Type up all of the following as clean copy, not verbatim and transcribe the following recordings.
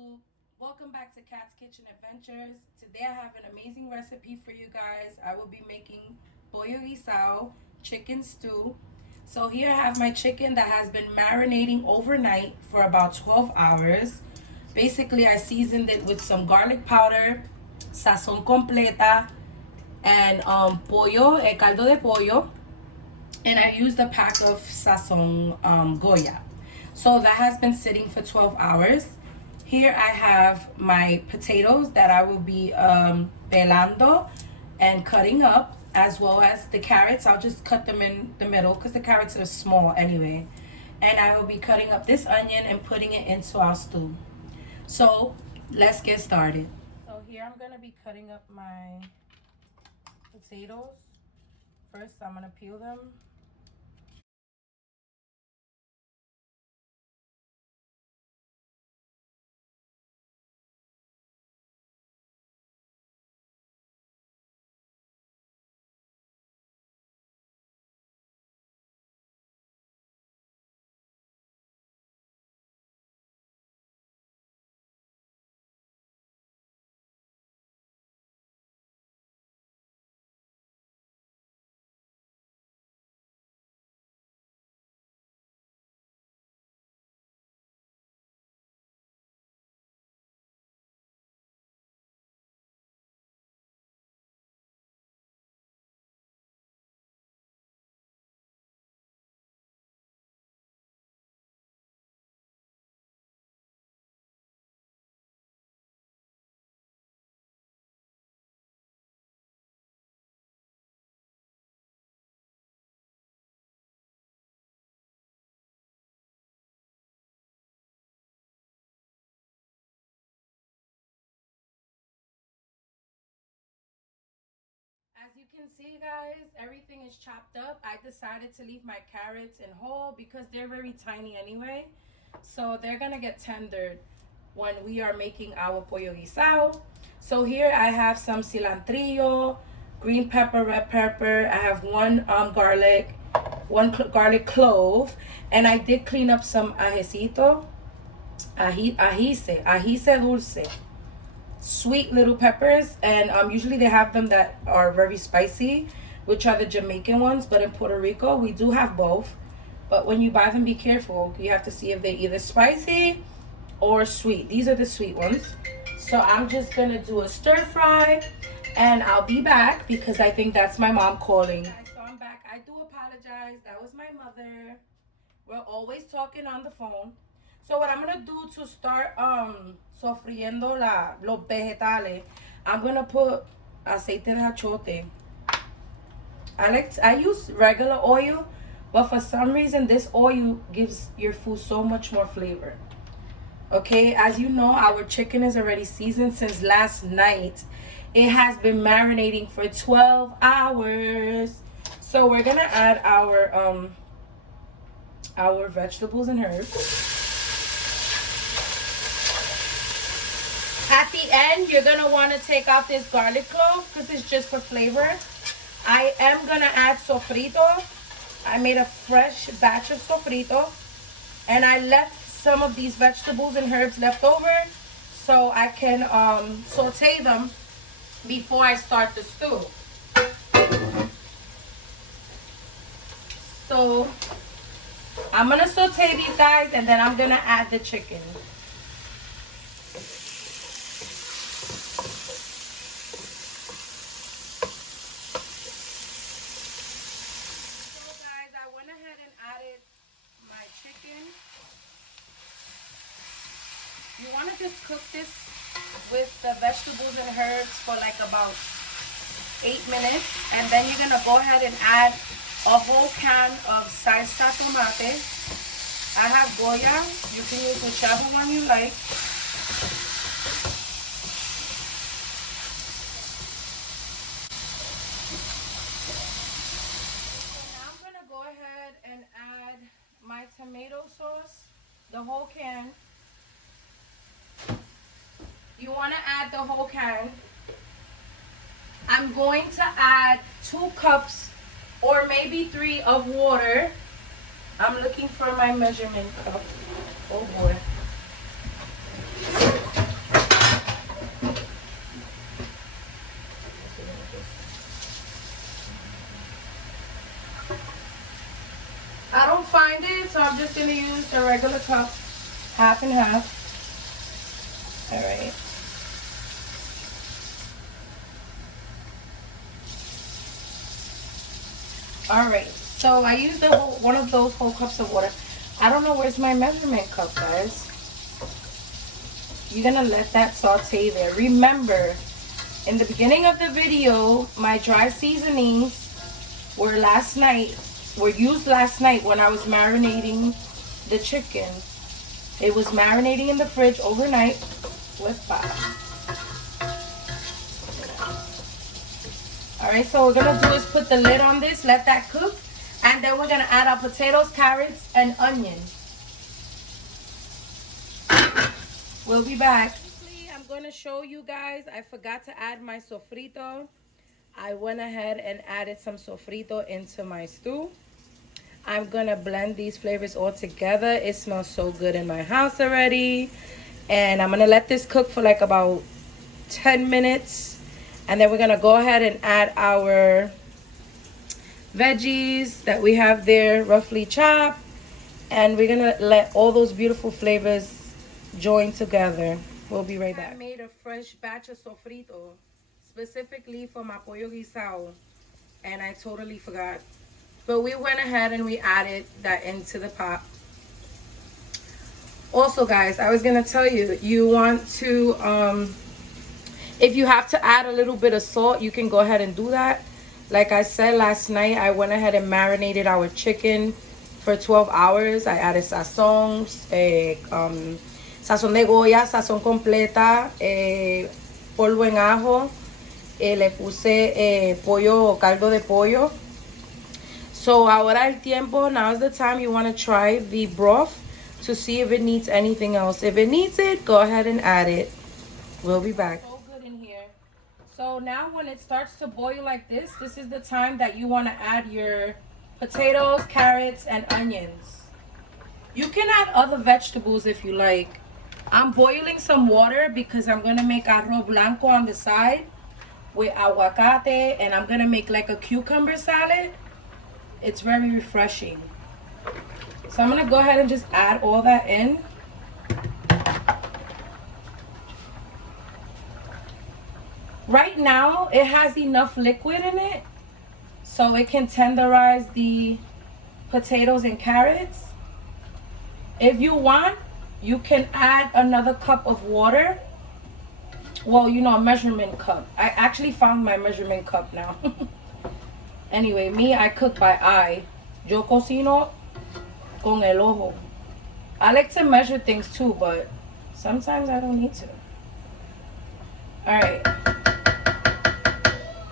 YouTube. Welcome back to Cat's Kitchen Adventures. Today I have an amazing recipe for you guys. I will be making Pollo Guisado chicken stew. So here I have my chicken that has been marinating overnight for about 12 hours. Basically, I seasoned it with some garlic powder, sazon completa, and pollo, caldo de pollo. And I used a pack of sazon Goya. So that has been sitting for 12 hours. Here I have my potatoes that I will be pelando and cutting up, as well as the carrots. I'll just cut them in the middle because the carrots are small anyway. And I will be cutting up this onion and putting it into our stew. So let's get started. So here I'm going to be cutting up my potatoes. First I'm going to peel them. As you can see, guys, everything is chopped up. I decided to leave my carrots in whole because they're very tiny anyway. So they're gonna get tendered when we are making our pollo guisado. So here I have some cilantrillo, green pepper, red pepper. I have one garlic, one garlic clove, and I did clean up some ajecito, ajice dulce, sweet little peppers. And usually they have them that are very spicy, which are the Jamaican ones, but in Puerto Rico we do have both. But when you buy them, be careful. You have to see if they're either spicy or sweet. These are the sweet ones. So I'm just gonna do a stir fry and I'll be back because I think that's my mom calling. So I'm back. I do apologize, that was my mother. We're always talking on the phone. So what I'm gonna do to start sofriendo los vegetales, I'm gonna put aceite de achote. I use regular oil, but for some reason this oil gives your food so much more flavor. Okay, as you know, our chicken is already seasoned since last night. It has been marinating for 12 hours. So we're gonna add our vegetables and herbs. At the end, you're gonna want to take out this garlic clove because it's just for flavor. I am gonna add sofrito. I made a fresh batch of sofrito, and I left some of these vegetables and herbs left over so I can saute them before I start the stew. So I'm gonna saute these guys and then I'm gonna add the chicken. You want to just cook this with the vegetables and herbs for like about 8 minutes, and then you're going to go ahead and add a whole can of salsa tomate. I have Goya. You can use whichever one you like. So now I'm going to go ahead and add my tomato sauce, the whole can. You want to add the whole can. I'm going to add 2 cups or maybe 3 of water. I'm looking for my measurement cup. Oh boy. blend it, so I'm just gonna use the regular cup, half and half. All right. All right. So I used one of those whole cups of water. I don't know where's my measurement cup, guys. You're gonna let that saute there. Remember, in the beginning of the video, my dry seasonings were used last night when I was marinating the chicken. It was marinating in the fridge overnight with fat. All right, so what we're gonna do is put the lid on this, let that cook, and then we're gonna add our potatoes, carrots, and onions. We'll be back. I'm gonna show you guys, I forgot to add my sofrito. I went ahead and added some sofrito into my stew. I'm gonna blend these flavors all together. It smells so good in my house already. And I'm gonna let this cook for like about 10 minutes. And then we're gonna go ahead and add our veggies that we have there, roughly chopped. And we're gonna let all those beautiful flavors join together. We'll be right back. I made a fresh batch of sofrito specifically for my pollo guisado, and I totally forgot. But we went ahead and we added that into the pot. Also, guys, I was gonna tell you, you want to, if you have to add a little bit of salt, you can go ahead and do that. Like I said last night, I went ahead and marinated our chicken for 12 hours. I added sazons, sazón de Goya, sazón completa, polvo en ajo, le puse pollo, caldo de pollo. So ahora el tiempo, now is the time you want to try the broth to see if it needs anything else. If it needs it, go ahead and add it. We'll be back. So good in here. So now when it starts to boil like this is the time that you want to add your potatoes, carrots, and onions. You can add other vegetables if you like. I'm boiling some water because I'm going to make arroz blanco on the side with aguacate, and I'm going to make like a cucumber salad. It's very refreshing. So I'm going to go ahead and just add all that in. Right now, it has enough liquid in it so it can tenderize the potatoes and carrots. If you want, you can add another cup of water. Well, you know, a measurement cup. I actually found my measurement cup now. Anyway, me, I cook by eye. Yo cocino con el ojo. I like to measure things too, but sometimes I don't need to. Alright.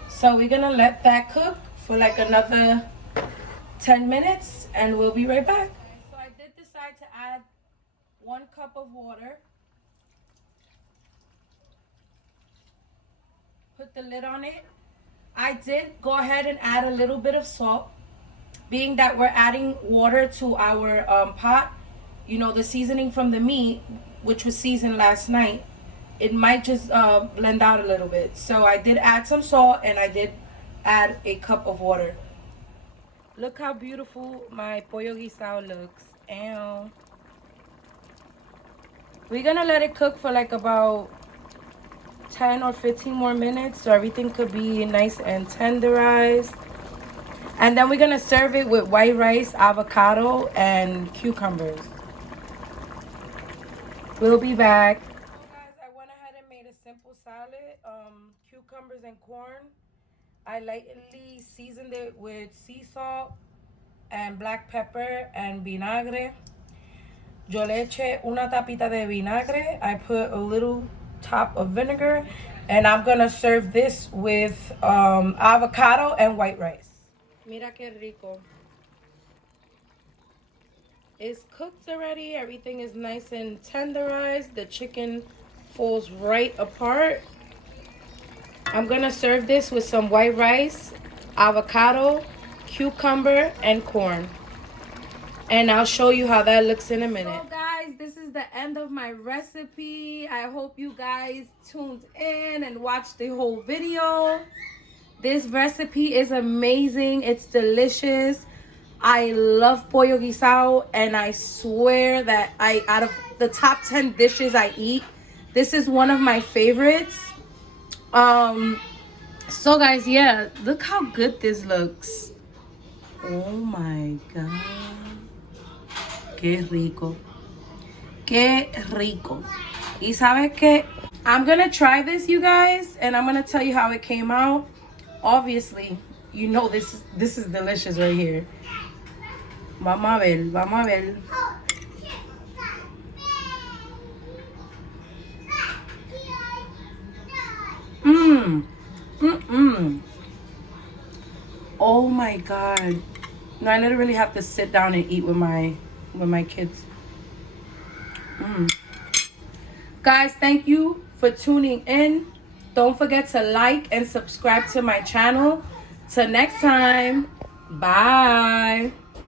So we're gonna let that cook for like another 10 minutes and we'll be right back. So I did decide to add 1 cup of water. Put the lid on it. I did go ahead and add a little bit of salt. Being that we're adding water to our pot, you know, the seasoning from the meat, which was seasoned last night, it might just blend out a little bit. So I did add some salt and I did add a cup of water. Look how beautiful my pollo guisado looks. Ew. We're gonna let it cook for like about 10 or 15 more minutes so everything could be nice and tenderized. And then we're gonna serve it with white rice, avocado, and cucumbers. We'll be back. So guys, I went ahead and made a simple salad, cucumbers and corn. I lightly seasoned it with sea salt and black pepper and vinagre. Yo le eché una tapita de vinagre. I put a little top of vinegar, and I'm gonna serve this with avocado and white rice. Mira que rico. It's cooked already. Everything is nice and tenderized. The chicken falls right apart. I'm gonna serve this with some white rice, avocado, cucumber, and corn. And I'll show you how that looks in a minute. So guys, this is the end of my recipe. I hope you guys tuned in and watched the whole video. This recipe is amazing. It's delicious. I love pollo guisado, and I swear that out of the top 10 dishes I eat, this is one of my favorites. So guys, yeah, look how good this looks. Oh my god. Qué rico. Qué rico. Y sabes que I'm gonna try this, you guys, and I'm gonna tell you how it came out. Obviously, you know this is delicious right here. Vamos a ver, vamos a ver. Oh my god. No, I literally have to sit down and eat with my kids. Guys, thank you for tuning in. Don't forget to like and subscribe to my channel. Till next time. Bye.